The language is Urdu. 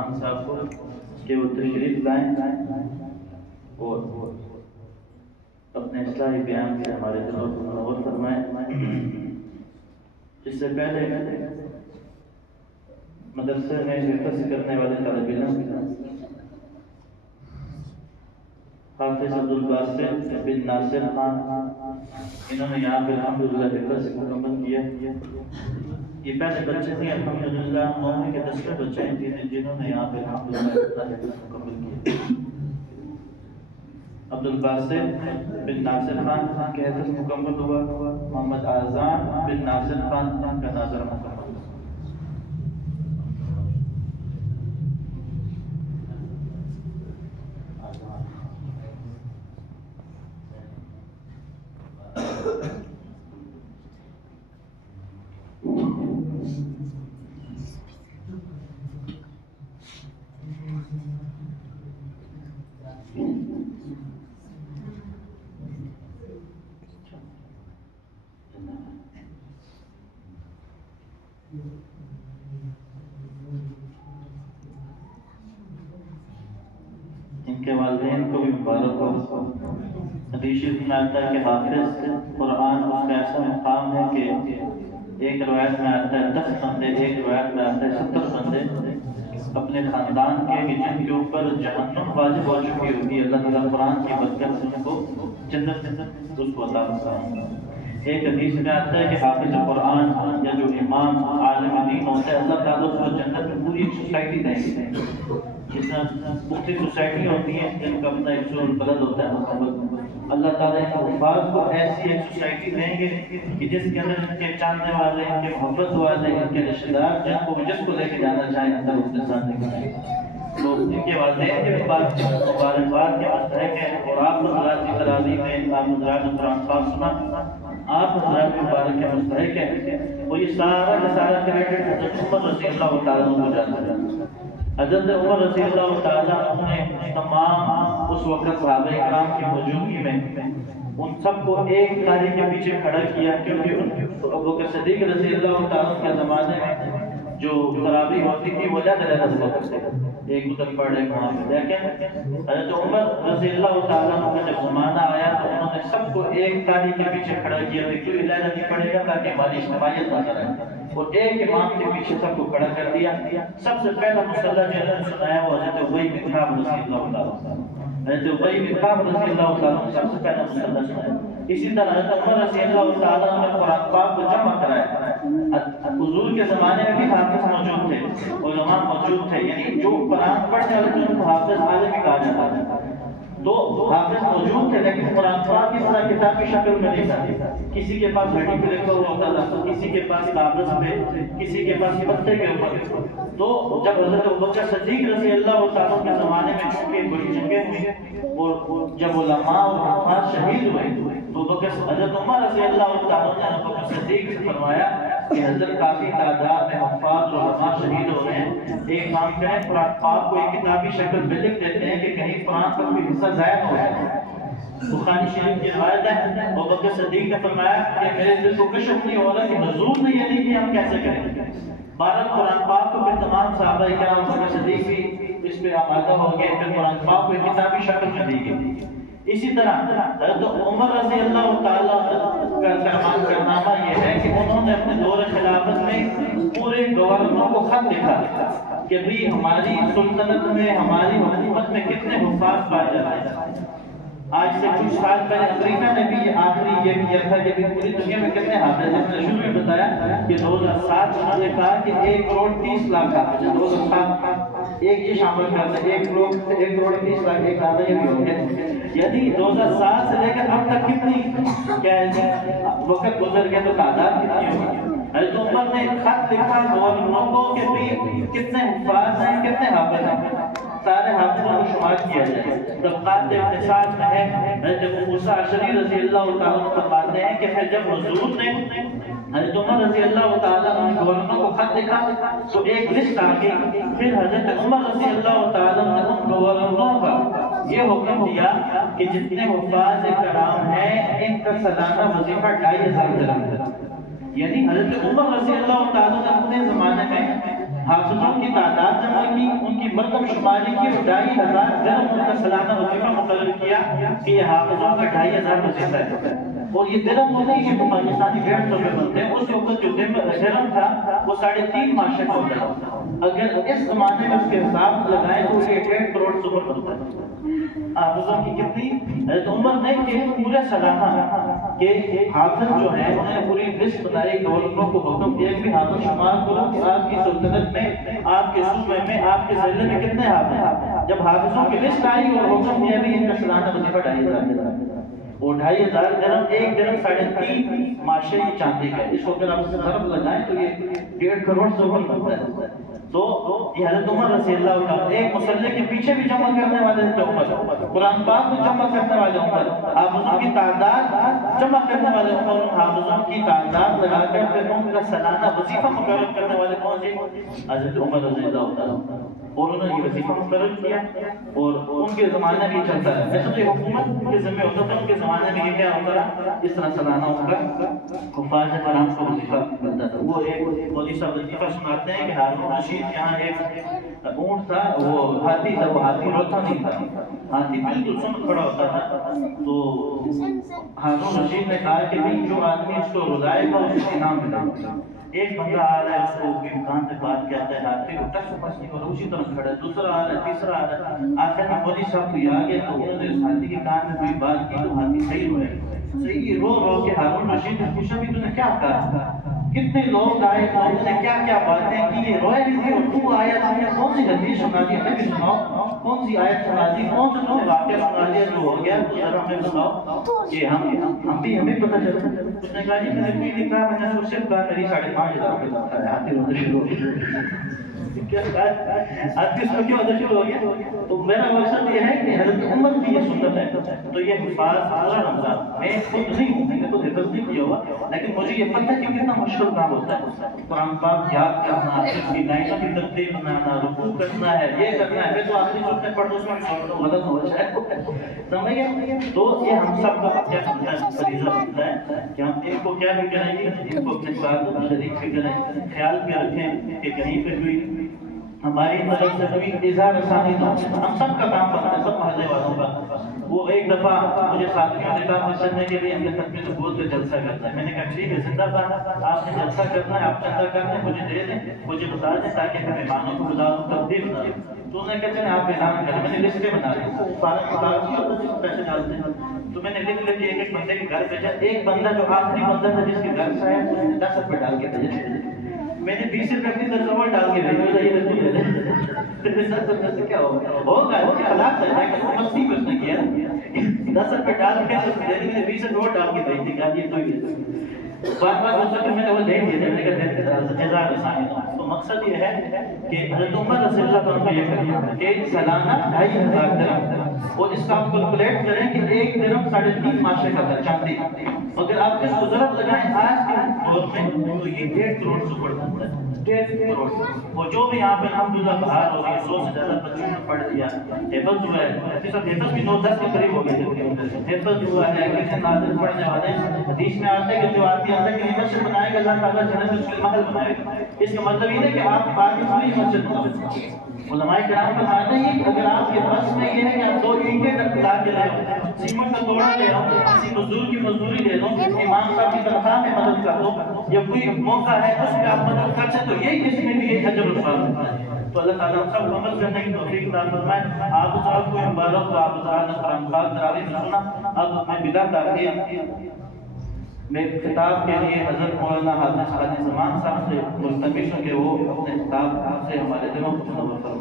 عثمان صاحب کو کہ وہ تشریف لائیں اور اپنے اصلاحی بیان سے ہمارے دلوں کو منور فرمائیں۔ اس سے پہلے مدرسے میں حفظ کرنے والے طالب علم حافظ عبدالباسط بن ناصر خان، انہوں نے یہاں پہ الحمدللہ حفظ مکمل کیا۔ یہ پہلے بچے تھے الحمدللہ، نویں کے 10 بچے ہیں جنہوں نے یہاں پہ الحمدللہ حفظ مکمل کیا۔ عبدالباسط بن ناصر خان کا حفظ مکمل ہوا، محمد اذان بن ناصر خان کا ناظر مکمل ہوا۔ ان کے والدین کو بھی مبارک ہو۔ حدیث شریف میں آتا ہے کہ حافظ قرآن اس کا ایسا مقام ہے کہ ایک روایت میں آتا ہے 10 بندے، ایک روایت میں آتا ہے 70 بندے اپنے خاندان کے کہ جن کے اوپر جہنم واجب ہو چکی ہوگی، اللہ تعالیٰ قرآن کی برکت سے ان کو جنت اس کو عطا فرمائے۔ ایک حدیث میں آتا ہے کہ حافظ قرآن یا جو امام عالم دین ہوتا ہے، اللہ تعالیٰ اس کو جنت میں پوری ایک سوسائٹی دیں گے، جس طرح مختلف سوسائٹی ہوتی ہیں جن کا اپنا ایک سول بلد ہوتا ہے، اللہ تعالیٰ ان حفاظ کو ایسی ایک سوسائٹی دیں گے کہ جس کے اندر ان کے چاہنے والے، ان کے محبت والے، ان کے رشتے دار جس کو لے کے جانا چاہیں اندر اس کے ساتھ نکلیں۔ تو ان کے والدین کے بعد مبارکباد کے مستحق ہیں، اور آپ حضرات کی تراویح میں آپ حضرات نے قرآن پاک سنا، آپ حضرات کے مبارک کے مستحق ہیں۔ اور یہ سارا کا سارا کریڈٹ حضرت عمر رضی اللہ تعالیٰ عنہ کو جاتا ہے۔ حضرت عمر رضی اللہ تعالیٰ عنہ نے تمام اس وقت صحابہ کرام کی موجودگی میں ان سب کو ایک تاریخ کے پیچھے کھڑا کیا، کیونکہ ابوبکر صدیق رضی اللہ تعالیٰ کے زمانے میں جو تراویح ہوتی تھی وہ زیادہ ہوا کرتے تھے، ایک ادھر پڑھ ایک وہاں پہ، لیکن حضرت عمر رضی اللہ تعالیٰ عنہ کا جب زمانہ آیا تو انہوں نے سب کو ایک تاریخ کے پیچھے کھڑا کیا، کیوں علیحدہ نہیں پڑھے گا تاکہ ہماری اجتماعیت نہ کرے، اور ایک امام کے پیچھے سب کو کھڑا کر دیا۔ سب سے پہلا مصلی جو انہوں نے سنایا وہ حضرت ابی بن کعب رضی اللہ تعالیٰ، حضرت ابی بن کعب رضی اللہ تعالیٰ نے سب سے پہلا مصلی سنایا۔ اسی طرح حضرت عمر رضی اللہ تعالیٰ نے قرآن پاک کو جمع کرایا۔ حضور کے زمانے میں بھی حافظ موجود تھے، علماء موجود تھے، یعنی جو قرآن پڑھنے والے تھے ان کو حافظ عالم کہا جاتا تھا۔ تو حافظ موجود تھے لیکن قرآن پاک کی طرح کتابی شکل میں نہیں تھا، کسی کے پاس گھڑی پہ لکھا ہوا ہوتا تھا، کسی کے پاس کاغذ پہ، کسی کے پاس پتے کے اوپر۔ تو جب حضرت ابوبکر صدیق رضی اللہ تعالیٰ کے زمانے میں چونکہ بڑی جنگیں ہوئی اور جب علماء اور حفاظ شہید ہوئے تو حضرت عمر رضی اللہ تعالیٰ نے ابوبکر صدیق سے فرمایا کہ حضرت کافی تعداد میں حفاظ اور علماء شہید ہو رہے ہیں، ایک کام کریں قرآن پاک کو ایک کتابی شکل میں لکھ دیتے ہیں کہ کہیں قرآن کا کوئی حصہ ضائع ہو جائے۔ بخاری شریف کی روایت ہے، ابوبکر صدیق نے فرمایا کہ میرے دل کو کشف نہیں ہو رہا کہ حضور نے یہ نہیں کہ ہم کیسے کریں۔ بہرحال قرآن پاک کو پھر تمام صحابہ کرام ابوبکر صدیق بھی اس پہ آمادہ ہو گئے، پھر قرآن پاک کو ایک کتابی شکل میں دی گئی۔ اسی طرح حضرت عمر رضی اللہ تعالیٰ کا کارنامہ یہ ہے کہ انہوں نے اپنے دور خلافت میں پورے گورنروں کو خط لکھا کہ بھی ہماری سلطنت میں، ہماری حکومت میں کتنے حفاظ پائے جاتے ہیں۔ آج سے کچھ سال پہلے امریکہ نے بھی یہ آخری یہ کیا تھا کہ پوری دنیا میں کتنے حافظ ہیں۔ میں نے شروع میں بتایا کہ 2007 انہوں نے کہا کہ 1,30,00,000 حافظ ہیں۔ 2007 ایک یہ شامل کرتے 1,30,00,000 ایک آدھا یہ بھی ہو گیا، یعنی 2007 سے لے کر اب تک کتنی کیا وقت گزر گیا تو تعداد کتنی ہوگی۔ حضرت عمر نے خط لکھا گورنروں کو کہ بھی کتنے حفاظ ہیں، کتنے حافظ ہیں، سارے حافظوں کو شمار کیا جائے۔ طبقات اقتصاد میں ہے، حضرت ابو موسیٰ اشعری رضی اللہ تعالیٰ عنہ فرماتے ہیں کہ پھر جب حضور نے حضرت عمر رضی اللہ تعالیٰ عنہ گورنروں کو خط لکھا تو ایک لسٹ آ گئی، پھر حضرت عمر رضی اللہ تعالیٰ عنہ ان گورنروں کا یہ حکم دیا کہ جتنے حفاظ کرام ہیں ان کا سالانہ وظیفہ 2,500 درہم ہے۔ یعنی حضرت عمر رضی اللہ تعالیٰ نے اپنے زمانے میں حافظوں کی تعداد جمع کی، ان کی مردم شماری کی، 2500 درہم ان کا سالانہ وظیفہ مقرر کیا کہ یہ حافظوں کا 2500 وظیفہ ہے۔ اور یہ درہم ہوتے ہیں، یہ تو پاکستانی 150 روپے بنتے ہیں، اس وقت جو درہم تھا وہ 3.5 ماشا کا ہوتا ہے۔ اگر اس زمانے میں اس کے حساب لگائیں تو یہ 1.5 کروڑ سپر بنتا ہے۔ حافظوں کی کتنی؟ حضرت عمر نے کہ پورے سالانہ کہ حافظ جو ہیں انہوں نے پوری لسٹ بنائی، گورنروں کو حکم دیا کہ حافظ شمار کرو کہ آپ کی سلطنت میں، آپ کے صوبے میں، آپ کے ضلع میں کتنے حافظ ہیں۔ جب حافظوں کی لسٹ آئی اور حکم دیا بھی ان کا سالانہ وظیفہ 2500 اور 2500 درہم، ایک درہم 3.5 ماشے یہ چاندی کا ہے۔ اس کو اگر آپ سے ضرب لگائیں تو یہ 1.5 کروڑ سے اوپر بنتا ہے۔ تو یہ حضرت عمر رضی اللہ عنہ ایک مسلح کے پیچھے بھی جمع کرنے والے حضرت عمر، قرآن پاک کو جمع کرنے والے عمر، حافظوں کی تعداد جمع کرنے والے عمر، حافظوں کی تعداد لگا کر پھر ان کا سالانہ وظیفہ مقرر کرنے والے کون تھے؟ حضرت عمر رضی اللہ عنہ۔ اور انہوں نے یہ وظیفہ مقرر کیا اور ان کے زمانے میں یہ چلتا ہے۔ ایسا تو حکومت کے ذمہ ہوتا تھا، ان کے زمانے میں یہ کیا ہوتا رہا، اس طرح سالانہ ان کا حفاظ کرام کو وظیفہ ملتا تھا۔ وہ ایک مولوی صاحب وظیفہ سناتے ہیں کہ ہارون رشید کے یہاں ایک اونٹ تھا، وہ ہاتھی تھا، وہ ہاتھی روتا نہیں تھا، ہاتھی بالکل سن کھڑا ہوتا تھا۔ تو ہارون رشید نے کہا کہ بھائی جو آدمی اس کو رلائے گا اس کو انعام ملے گا۔ ایک بندہ آ رہا ہے، اس کو امکان سے بات کہتا ہے، ہاتھی کو ٹس پس نہیں اور اسی طرح کھڑا ہے، دوسرا آ رہا ہے، تیسرا آ رہا ہے۔ آخر میں مولوی صاحب کو یہ آ گیا تو انہوں نے اس ہاتھی کے کان میں کوئی بات کی تو ہاتھی صحیح ہوئے، صحیح رو رو کے ہارون رشید نے پوچھا بھی تو نے کیا کہا، کتنے لوگ آئے، لوگوں نے کیا کیا باتیں کی، یہ روئے نہیں تھی اور تو آیا تھا، نے کون سی حدیث سنا دی، ہمیں بھی سناؤ، کون سی آیت سنا دی، کون سا تمہیں واقعہ سنا دیا جو ہو گیا، تو ذرا ہمیں بتاؤ کہ ہم بھی ہمیں پتہ چلے۔ اس نے کہا جی میں نے کوئی نہیں کہا، میں نے تو صرف کہا میری 5,500 روپے لگتا ہے، ہاتھی رونا شروع ہو گیا۔ ہاتھی اس کو کیوں ہونا شروع ہو گیا؟ تو میرا مقصد یہ ہے کہ حضرت عمر کی یہ سنت ہے۔ تو یہ حفاظ پورا رمضان میں خود نہیں ہوں، میں نے خود حفظ نہیں کیا ہوا، لیکن مجھے یہ پتہ ہے کہ کتنا مشکل کام ہوتا ہے۔ قرآن پاک یاد کرنا، اس کی لائنوں کی ترتیب بنانا، رکوع کرنا ہے، یہ کرنا ہے، پھر تو آخری سورتیں پڑھ دو اس میں غلط ہو جائے، سمجھ گئے؟ تو یہ ہم سب کا کیا بنتا ہے، فریضہ بنتا ہے کہ ہم ایک کو کیا بھی کریں گے، ان کو اپنے بات شریک بھی کریں، خیال بھی رکھیں کہ کہیں پہ کوئی ہماری طرف سے کوئی اظہار ثانی نہ ہو۔ ہم سب کا کام بنتا ہے، سب محلے والوں کا۔ وہ ایک دفعہ مجھے ساتھیوں نے کہا مسجد کے لیے ہم نے تک میں تو بہت جلسہ کرنا ہے۔ میں نے کہا ٹھیک ہے، زندہ باد، آپ نے جلسہ کرنا ہے، آپ چندہ کرنا ہے، مجھے دے دیں، مجھے بتا دیں تاکہ میں مہمانوں کو بتا دوں، تبدیل بنا دوں۔ تو انہوں نے کہا چلیں آپ اعلان کریں، میں نے لسٹیں بنا لی، فارغ پیسے ڈالتے ہیں، تو میں نے لکھ لے کے ایک ایک بندے کے گھر بھیجا۔ ایک بندہ جو آخری بندہ تھا جس کے گھر سے آیا، اس نے 10 روپے ڈال کے بھیجے، میں نے 20 روپے کی 10 روپے ڈال کے بھیجا، یہ رسول ہے 10 روپے سے کیا ہوگا، اس کے خلاف ہے کہ مستی پر نے کیا 10 روپے ڈال کے میں نے 20 روپے ڈال کے بھیج دیا، یہ تو ہی بار بار ہو سکتا میں نے وہ دے دیا، میں نے کہا جزا رسانی۔ تو مقصد یہ ہے کہ حضرت عمر رضی اللہ عنہ یہ کرنا کہ سالانہ 2500 درہم، اور اس کا آپ کیلکولیٹ کریں کہ ایک درہم 3.5 ماشے کا تھا چاندی۔ اگر آپ اس کو ضرب لگائیں آج کے دور میں تو یہ 1.5 کروڑ سے اوپر بنتا ہے، 1.5 کروڑ۔ اور جو بھی یہاں پہ الحمدللہ بہار ہو گئی، 100 سے زیادہ بچوں نے پڑھ دیا، حفظ ہوا ہے، حفظ بھی 9-10 کے قریب ہو گئے، حفظ ہوا ہے، کسی نازل پڑھنے والے حدیث میں آتا ہے کہ جو آدمی اللہ کے لیے مسجد بنائے گا اللہ تعالیٰ جنت میں اس کے محل بنائے گا۔ اس کا مطلب یہ نہیں کہ آپ باقی پوری مسجد بنائیں۔ علماء کرام کا ماننا ہے کہ اگر آپ کے پاس میں یہ ہے کہ آپ 2 اینٹیں تک لا کے لے آؤ، سیمنٹ کا توڑا لے آؤ، کسی مزدور کی مزدوری لے لو، امام صاحب کی تنخواہ میں مدد کر دو، یا کوئی موقع ہے اس میں آپ مدد کر سکتے تو یہی اس میں بھی ایک اجر و ثواب ہے۔ تو اللہ تعالیٰ ہم سب کو عمل کرنے کی توفیق عطا فرمائے۔ آپ حضرات کو مبارک ہو، آپ حضرات نے قرآن پاک تراویح میں سنا۔ اب میں بدعت آتی ہے، میں خطاب کے لیے حضرت مولانا حافظ قادری زمان صاحب سے ملتمس ہوں کہ وہ اپنے خطاب سے ہمارے دلوں کو منور فرمائیں۔